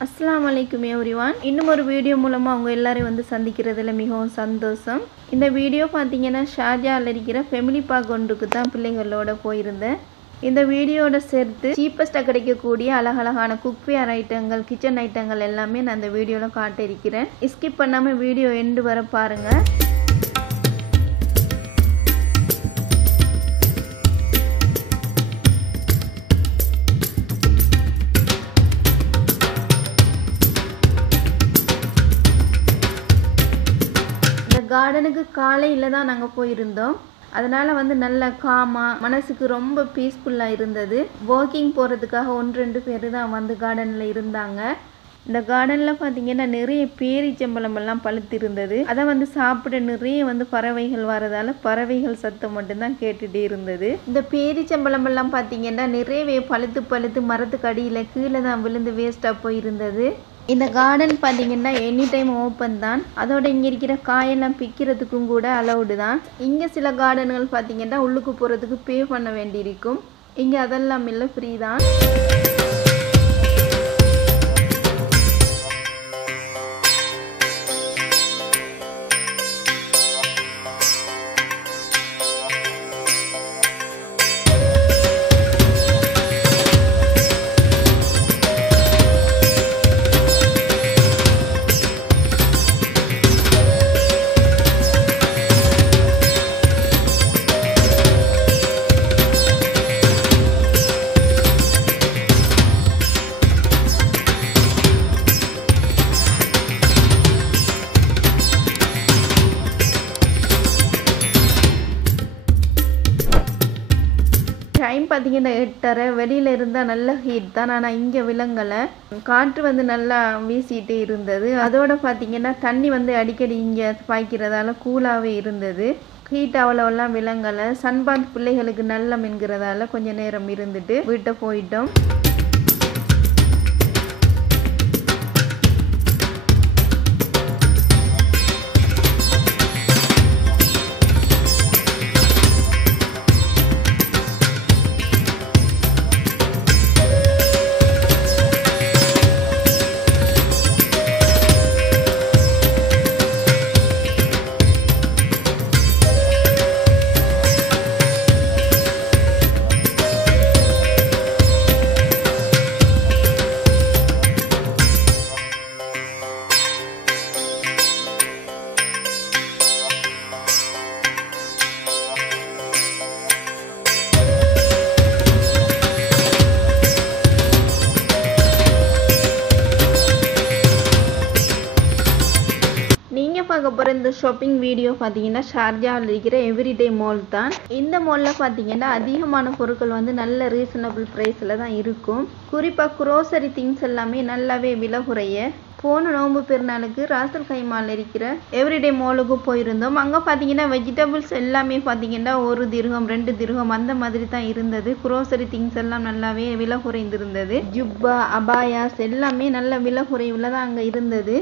அஸ்ஸலாமு அலைக்கும் எவ்ரிவான். இன்னும் ஒரு வீடியோ மூலமாக அவங்க எல்லாரையும் வந்து சந்திக்கிறதுல மிகவும் சந்தோஷம். இந்த வீடியோ பார்த்தீங்கன்னா ஷார்ஜாவில் இருக்கிற ஃபெமிலி பார்க் ஒன்றுக்கு தான் பிள்ளைகளோட போயிருந்தேன். இந்த வீடியோட சேர்த்து சீப்பஸ்ட்டாக கிடைக்கக்கூடிய அழகழகான குக்வேர் ஐட்டங்கள், கிச்சன் ஐட்டங்கள் எல்லாமே நான் இந்த வீடியோவில் காட்ட இருக்கிறேன். ஸ்கிப் பண்ணாமல் வீடியோ எண்டு வர பாருங்கள். கார்டனுக்கு காலையில் தான் நாங்கள் போயிருந்தோம். அதனால் வந்து நல்ல காமாக மனசுக்கு ரொம்ப பீஸ்ஃபுல்லாக இருந்தது. வாக்கிங் போகிறதுக்காக 1-2 பேர் தான் வந்து கார்டனில் இருந்தாங்க. இந்த கார்டனில் பார்த்தீங்கன்னா நிறைய பேரிச்சம்பழம் எல்லாம் பழுத்து இருந்தது. அதை வந்து சாப்பிட நிறைய வந்து பறவைகள் வரதால் பறவைகள் சத்தம் மட்டும்தான் கேட்டுகிட்டே இருந்தது. இந்த பேரிச்சம்பழம் எல்லாம் பார்த்தீங்கன்னா நிறையவே பழுத்து மரத்துக்கு அடியில் கீழே தான் விழுந்து வேஸ்ட்டாக போயிருந்தது. இந்த கார்டன் பார்த்தீங்கன்னா எனி டைம் ஓப்பன் தான். அதோட இங்கே இருக்கிற காயெல்லாம் பிக்கிறதுக்கும் கூட அலவுடு தான். இங்கே சில கார்டன்கள் பார்த்தீங்கன்னா உள்ளுக்கு போகிறதுக்கு பே பண்ண வேண்டியிருக்கும். இங்கே அதெல்லாம் இல்லை, ஃப்ரீ தான். டைம் பார்த்தீங்கன்னா 8:30. வெளியில் இருந்தால் நல்ல ஹீட் தான். ஆனால் இங்கே விலங்கலை. காற்று வந்து நல்லா வீசிகிட்டே இருந்தது. அதோடு பார்த்தீங்கன்னா தண்ணி வந்து அடிக்கடி இங்கே பாய்க்கிறதால கூலாகவே இருந்தது. ஹீட் அவ்வளோவெல்லாம் விலங்கலை. சன்பாத் பிள்ளைகளுக்கு நல்லம் என்கிறதால கொஞ்சம் நேரம் இருந்துட்டு வீட்டை போயிட்டோம். பார்க்க போகிற இந்த ஷாப்பிங் வீடியோ பார்த்தீங்கன்னா ஷார்ஜாவில் இருக்கிற எவ்ரிடே மால் தான். இந்த மாலில் பார்த்தீங்கன்னா அதிகமான பொருட்கள் வந்து நல்ல ரீசனபிள் ப்ரைஸில் தான் இருக்கும். குறிப்பாக குரோசரி திங்ஸ் எல்லாமே நல்லாவே விலை குறைய. போன நோம்பு பெருநாளுக்கு ராசல் கைமால் இருக்கிற எவ்ரிடே மாலுக்கு போயிருந்தோம். அங்கே பார்த்தீங்கன்னா வெஜிடபிள்ஸ் எல்லாமே பார்த்தீங்கன்னா 1 திர்ஹம் 2 திர்ஹம் அந்த மாதிரி தான் இருந்தது. குரோசரி திங்ஸ் எல்லாம் நல்லாவே விலை குறைந்திருந்தது. ஜுப்பா, அபாயாஸ் எல்லாமே நல்ல விலை குறைவில் தான் அங்கே இருந்தது.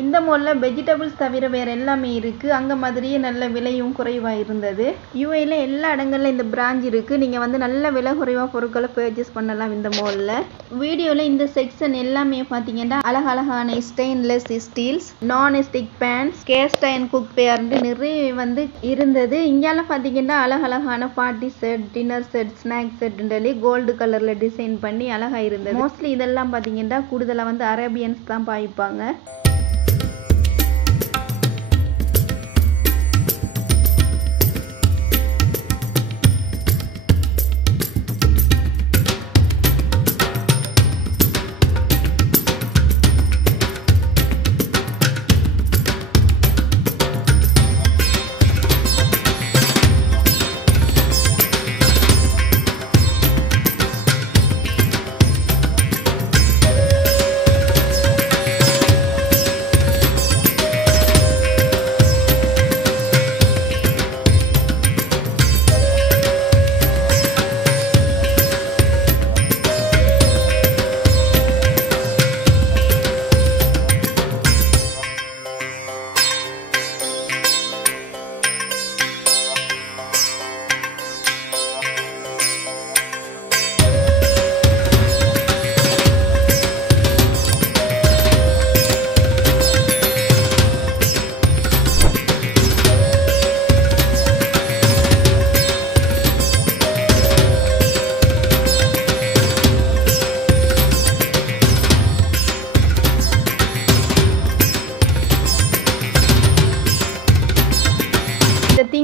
இந்த மாலில் வெஜிடபிள்ஸ் தவிர வேறு எல்லாமே இருக்குது. அங்கே மாதிரியே நல்ல விலையும் குறைவாக இருந்தது. யூஏயில் எல்லா இடங்களில் இந்த பிரான்ச் இருக்குது. நீங்கள் வந்து நல்ல விலை குறைவாக பொருட்களை பர்ச்சேஸ் பண்ணலாம் இந்த மாலில். வீடியோவில் இந்த செக்ஷன் எல்லாமே பார்த்தீங்கன்னா அழகழகான stainless steels, nonstick pans, cast iron குக்வேர்னு நிறைய வந்து இருந்தது. இங்கால பார்த்தீங்கன்னா அழகழகான party set, dinner set, snack செட்ன்றி கோல்டு கலரில் டிசைன் பண்ணி அழகாக இருந்தது. மோஸ்ட்லி இதெல்லாம் பார்த்தீங்கன்னா கூடுதலாக வந்து அரேபியன்ஸ் தான் பாய்ப்பாங்க.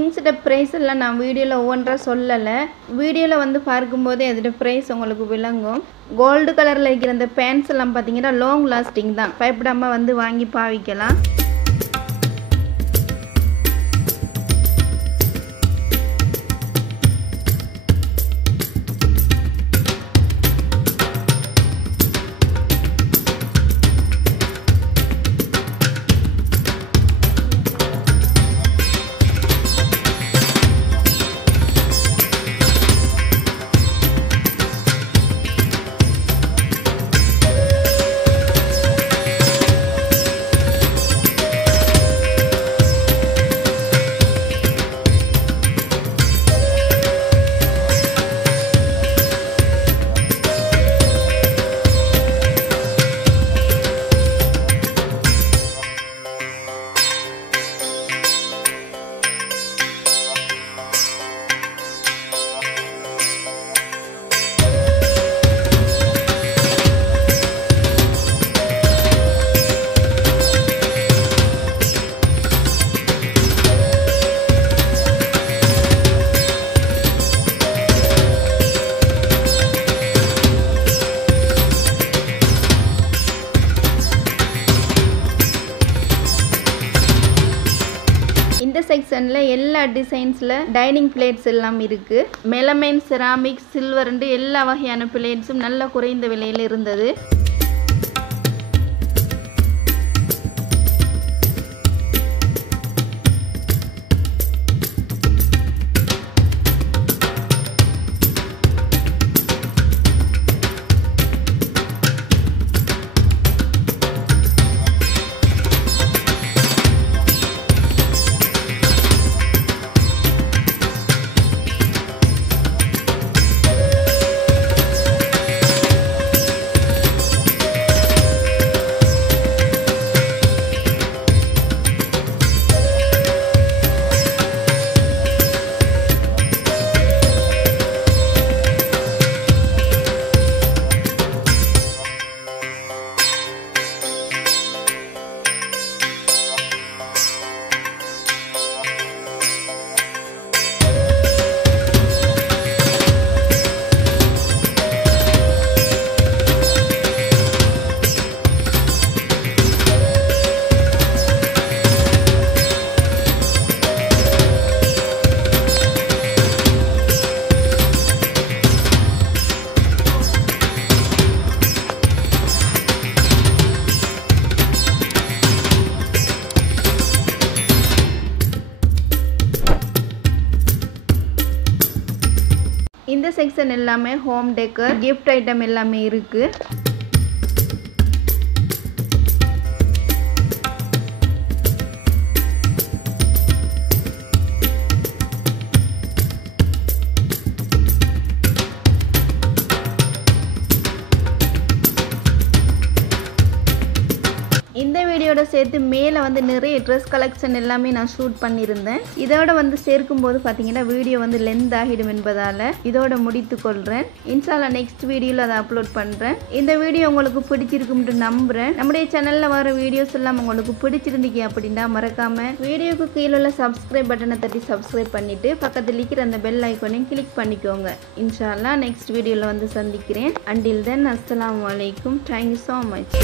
திங்ஸோட ப்ரைஸ் எல்லாம் நான் வீடியோவில் ஒவ்வொன்றா சொல்லலை. வீடியோவில் வந்து பார்க்கும்போதே அதோட ப்ரைஸ் உங்களுக்கு விளங்கும். கோல்டு கலரில் இருக்கிற அந்த பேண்ட்ஸ் எல்லாம் பார்த்தீங்கன்னா லாங் லாஸ்டிங் தான், பயப்படாமல் வந்து வாங்கி பாவிக்கலாம். இந்த செக்ஷன்ல எல்லா டிசைன்ஸ்ல டைனிங் பிளேட்ஸ் எல்லாம் இருக்கு. மெலமைன், செராமிக், சில்வர் எல்லா வகையான பிளேட்ஸும் நல்ல குறைந்த விலையில இருந்தது. இந்த செக்ஷன் எல்லாமே ஹோம் டெக்கர், கிஃப்ட் ஐட்டம் எல்லாமே இருக்கு. இந்த வீடியோட சேர்த்து மேலே வந்து நிறைய ட்ரெஸ் கலெக்ஷன் எல்லாமே நான் ஷூட் பண்ணியிருந்தேன். இதோட வந்து சேர்க்கும்போது பார்த்தீங்கன்னா வீடியோ வந்து லென்த் ஆகிடும் என்பதால் இதோட முடித்து கொள்கிறேன். இன்ஷால்லா நெக்ஸ்ட் வீடியோவில் அதை அப்லோட் பண்ணுறேன். இந்த வீடியோ உங்களுக்கு பிடிச்சிருக்கும்னு நம்புகிறேன். நம்முடைய சேனலில் வர வீடியோஸ் எல்லாம் உங்களுக்கு பிடிச்சிருந்தீங்க அப்படின்னா மறக்காமல் வீடியோக்கு கீழே உள்ள சப்ஸ்கிரைப் பட்டனை தட்டி சப்ஸ்கிரைப் பண்ணிவிட்டு பக்கத்தில் இருக்கிற அந்த பெல் ஐக்கானையும் கிளிக் பண்ணிக்கோங்க. இன்ஷால்லா நெக்ஸ்ட் வீடியோவில் வந்து சந்திக்கிறேன். அண்டில் தென் அஸ்ஸலாமு அலைக்கும். Thank you so much.